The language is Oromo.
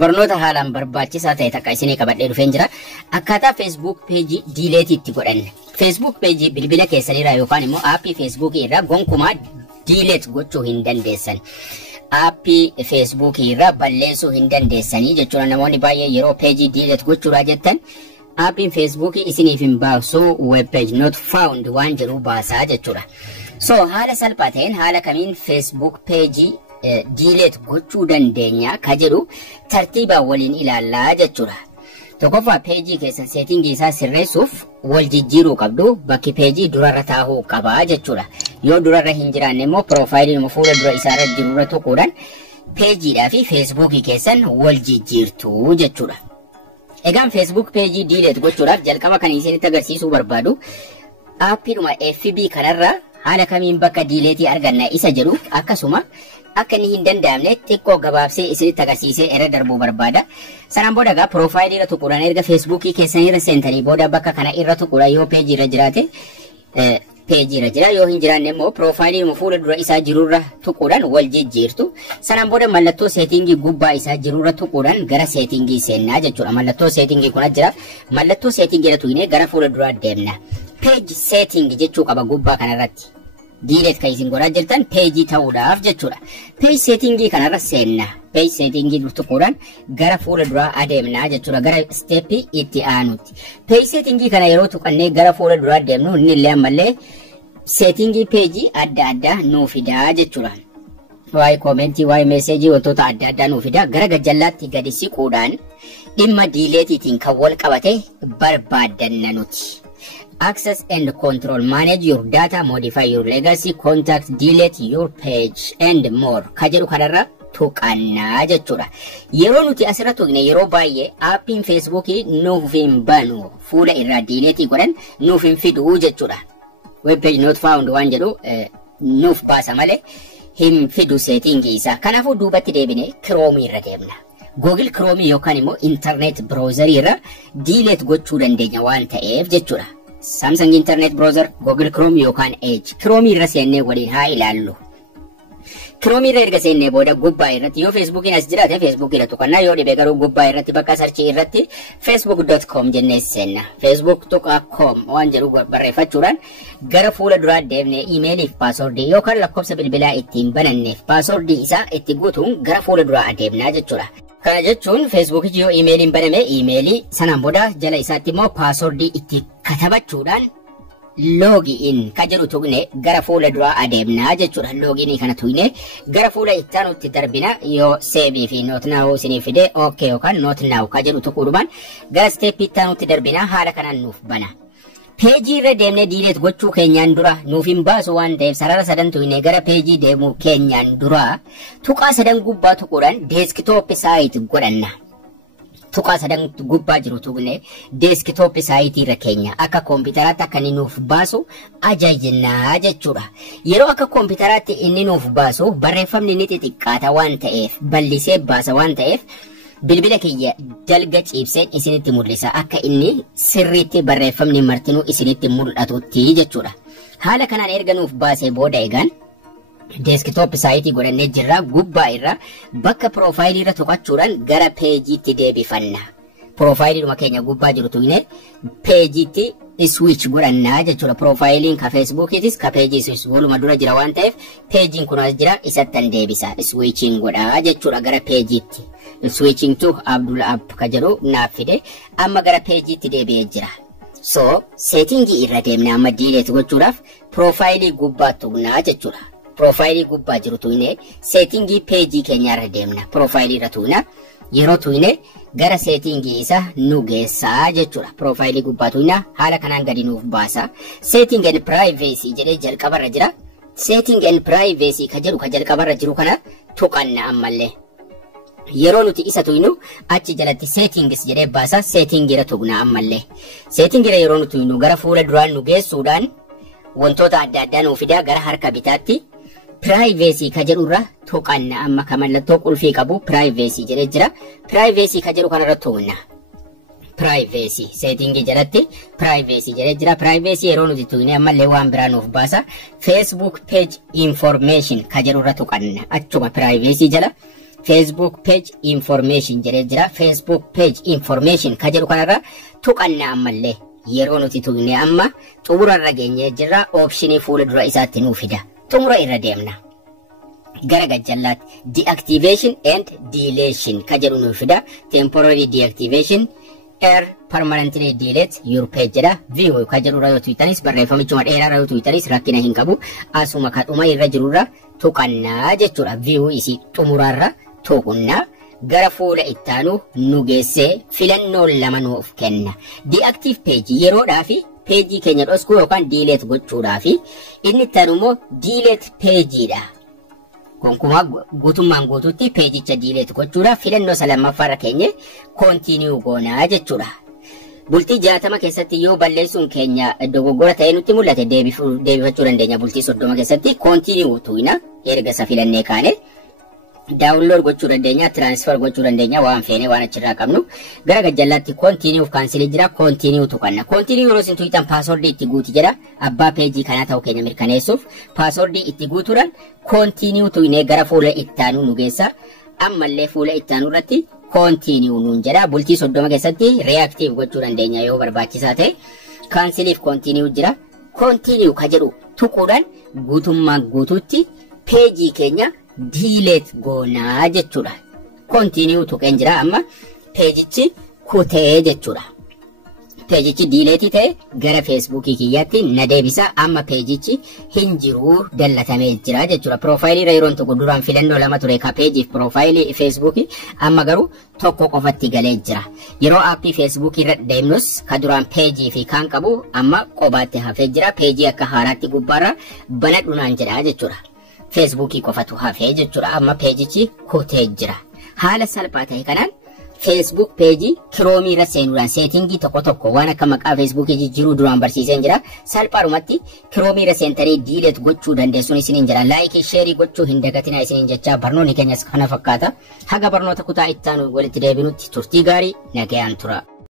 barnoota haalaan barbaachisaa ta'e takka isinii qabadhee dhufeen jira. Akkaataa Facebook page delete itti godhanne. Facebook page bilbila keessanirraa yookaan immoo aappii Facebook irraa gonkumaa delete gochuu hin dandeessan. Aappii Facebook irraa balleessuu hin dandeessanii jechuudha. Namoonni baay'ee yeroo page delete gochuudhaa jettan aappii Facebook isiniif hin baasu web page not found waan jedhu baasaa jechuudha. So haala salphaa ta'een haala kamiin Facebook page delete gochuu dandeenya ka jedhu tartiibaan waliin ilaallaa jechuudha. Tokkoffaa page keessan setting isaa sirreessuuf wal jijjiiruu qabdu. Bakki page durarra taa'uu qaba jechuudha. Yoo durarra hin jiraanne immoo profile fuula dura isaarra jirurra tuquudhaan page fi Facebook keessan wal jijjiirtu jechuudha. Egaan Facebook page delete gochuudhaaf jalqaba kan isinitti agarsiisuu barbaadu aappiidhuma FB kanarra haala kamiin bakka delete arganna isa jedhu akkasuma akka inni hin danda'amne xiqqoo gabaabsee isinitti agarsiisee irra darbuu barbaada. Sanaan booda gaa profile irra tuquudhaan erga Facebook keessan irra seentanii booda bakka kana irra tuquudhaan yoo page irra jiraate page irra jira yoo hin jiraanne immoo profile fuula dura isaa jirurra tuquudhaan wal jijjiirtu. Sanaan booda mallattoo setting gubbaa isaa jirurra tuquudhaan gara setting seennaa jechuudha. Mallattoo setting kun jira. Mallattoo setting irra tuqnee gara fuula duraa deemna. Page setting jechuu qaba gubbaa kanarratti. Delete kan isin godhaa jirtan page ta'uudhaaf jechuudha. Page setting kanarra seenna. Page setting tuquudhaan gara fuula duraa adeemna jechuudha. Gara step itti aanutti. Page setting kana yeroo tuqannee gara fuula duraa deemnu innillee ammallee setting page adda addaa nuu fidaa jechuudha. Waa'ee commentii, waa'ee message wantoota adda addaa nuu fidaa. Gara gajjallaatti gadi siquudhaan dhimma deleteetiin kan wal qabate barbaadanna nuti. Access and control, manage your data, modify your legacy, contact, delete your page and more. Kajedhu kanarra tuqannaa jechuudha. Yeroo nuti asirra tuqne yeroo baay'ee aappiin Facebook nuuf hin banu fuula irraa delete godhan nuuf hin fidu jechuudha. Web page not found waan jedhu nuuf baasa malee hin fidu setting isaa. Kanaafuu duubatti deebine Chrome irra deemna. Google Chrome yookaan immoo internet browser irra delete gochuu dandeenya waan ta'eef jechuudha. Samsung internet browser, Google Chrome yookaan Edge. Chrome irra seennee waliin haa ilaallu. Chrome irra erga seennee booda gubbaa irratti yoo Facebookiin as jiraate Facebook irra tuqannaa yoo dhibe garuu gubbaa irratti bakka sarchii irratti facebook.com jennee seenna. facebook.com waan jedhu barreeffachuudhaan gara fuula duraa deemnee emailiif paaswordii yookaan lakkoofsa bilbilaa ittiin bananneef paaswordii isaa itti guutuun gara fuula duraa adeemnaa jechuudha. Kana jechuun Facebook yoo emailiin baname emailii sanaan booda jala isaatti immoo paaswordii itti katabachuudhaan login ka jedhu tuqne gara fuula duraa adeemnaa jechuudha. Loginii kana tuqne gara fuula itti aanutti darbina yoo save fi not now isiniif fide okay yookaan not now ka jedhu tuquudhumaan gara step itti aanutti darbina. Haala kanaan nuuf bana. Page irra deemnee delete gochuu keenyaan dura nuuf hin baasu waan ta'eef sarara sadan tuqnee gara page deemuu keenyaan dura tuqaa sadan gubbaa tuquudhaan desktop site godhanna. Tuqaa sadan gubbaa jiru tuqnee desktop site irra keenya akka koompitaraatti akka inni nuuf baasu ajajnaa jechuudha. Yeroo akka koompitaraatti inni nuuf baasu barreeffamni ni xixiqqaata waan ta'eef bal'isee baasa waan ta'eef bilbila kiyya dalga ciibseen isinitti mul'isa akka inni sirriitti barreeffamni martinuu isinitti mul'atutti jechuudha. Haala kanaan erga nuuf baasee booda egaan desktop site godhannee jirra. Gubbaa irra bakka profile irra tuqachuudhaan gara peejiitti deebifanna. Profileidhuma keenya gubbaa jiru tuqne peejiitti switch godhannaa jechuudha. Profilein ka Facebookiitis ka peejiis waluma dura jira waan ta'eef peejiin kun as jira isattan deebisa. Switching godhaa jechuudha gara peejiitti. Switching to Abdul App ka jedhu naaf fide amma gara peejiitti deebi'ee jira. So setting irra deemna amma delete gochuudhaaf profile gubbaa tuqnaa jechuudha. Profile gubbaa jiru tuqne setting page keenya irra deemna. Profile irra tuqna yeroo tuqne gara setting isa nu geessaa jechuudha. Profile gubbaa tuqna haala kanaan gadi nuuf baasa. Setting and privacy jedhee jalqabarra jira. Setting and privacy ka jedhu ka jalqabarra jiru kana tuqanna ammallee. Yeroo nuti isa tuqnu achi jalatti settings jedhee baasa. Setting irra tuqna ammallee. Setting irra yeroo nuti tuqnu gara fuula duraan nu geessuudhaan wantoota adda addaa nuuf fidaa gara harka bitaatti privacy ka jedhurra tuqanna amma ka mallattoo qulfii qabu privacy jedhee jira. Privacy ka jedhu kanarra tuqna. Privacy setting jalatti privacy jedhee jira. Privacy yeroo nuti tuqne ammallee waan biraa nuuf baasa. Facebook page information ka jedhurra tuqanna achuma privacy jala. Facebook page information jedhee jira. Facebook page information ka jedhu kanarra tuqanna ammallee yeroo nuti tuqne amma xumurarra geenyee jirra. Optionii fuula dura isaatti nuu fida. Xumura irra deemna. Gara gajjallaatti deactivation and deletion ka jedhu nuu fida. Temporary deactivation permanently delete your page jedha. View ka jedhu yoo tuqxanis barreeffamichuma dheeraa yoo tuqxanis rakkina hin qabu. Asuma kadhuma irra jirurra tuqannaa jechuudha. View isi xumurarra tuqunna. Gara fuula ittaanu nu geessee filannoo lama nuuf kenna. Deactive page yeroodhaa fi page keenya dhoksu yookaan delete gochuudhaa fi inni ittaanu immoo delete page dha. Gonkumaa guutummaan guutuutti peejicha delete gochuudhaaf filannoo lamaffaarra keenya continue goonaa jechuudha. Bultii 60 keessatti yoo balleessuun keenya dogoggora ta'ee nutti mul'ate deebifachuu dandeenya. Bultii 30 keessatti continue tuina erga isa filannee kaane download gochuu dandeenya, transfer gochuu dandeenya waan feene waan achirraa qabnu. Gara gajjallaatti continue cancel jira. Continue tuqanna. Continue yeroo isin tuqxan password itti guuti jedha. Abbaa peejii kanaa ta'uu keenya mirkaneessuuf password itti guutuudhaan continue tuqnee gara fuula ittaanu nu geessa. Ammallee fuula ittaanu irratti continue nuun jedha. Bultii 30 keessatti reactive gochuu dandeenya yoo barbaachisaa ta'e. Canceliif continue jira. Continue ka jedhu tuquudhaan guutummaan guutuutti peejii keenya delete goonaa jechuudha. Continue tuqeen jira amma peejichi kutee jechuudha. Peejichi delete ta'e gara Facebook kiyyaatti na deebisa. Amma peejichi hin jiru dallatamee jira jechuudha. Profile irra yeroon tokko duraan filannoo lama ture ka peejiif profile Facebook amma garuu tokko qofatti galee jira. Yeroo aappii Facebook irra deemnus ka duraan peejii fi kan qabu amma qobaatti hafee jira. Peejii akka haaraatti gubbaarra banadhunaan jedha jechuudha. Facebook qofatu hafee jechuudha. Amma peejichi kutee jira. Haala salphaa ta'e kanaan Facebook page Chrome irra seenuudhaan settingii tokko waan akka maqaa Facebook jijjiiruu duraan barsiiseen jira. Salphaadhumatti Chrome irra seentanii delete gochuu dandeessuun isiniin jira. Like share gochuu hin dagatinaa isiniin jecha barnoonni keenyas kana fakkaata. Haga barnoota kutaa ittaanu walitti deebinutti turtii gaarii nagayaan tura.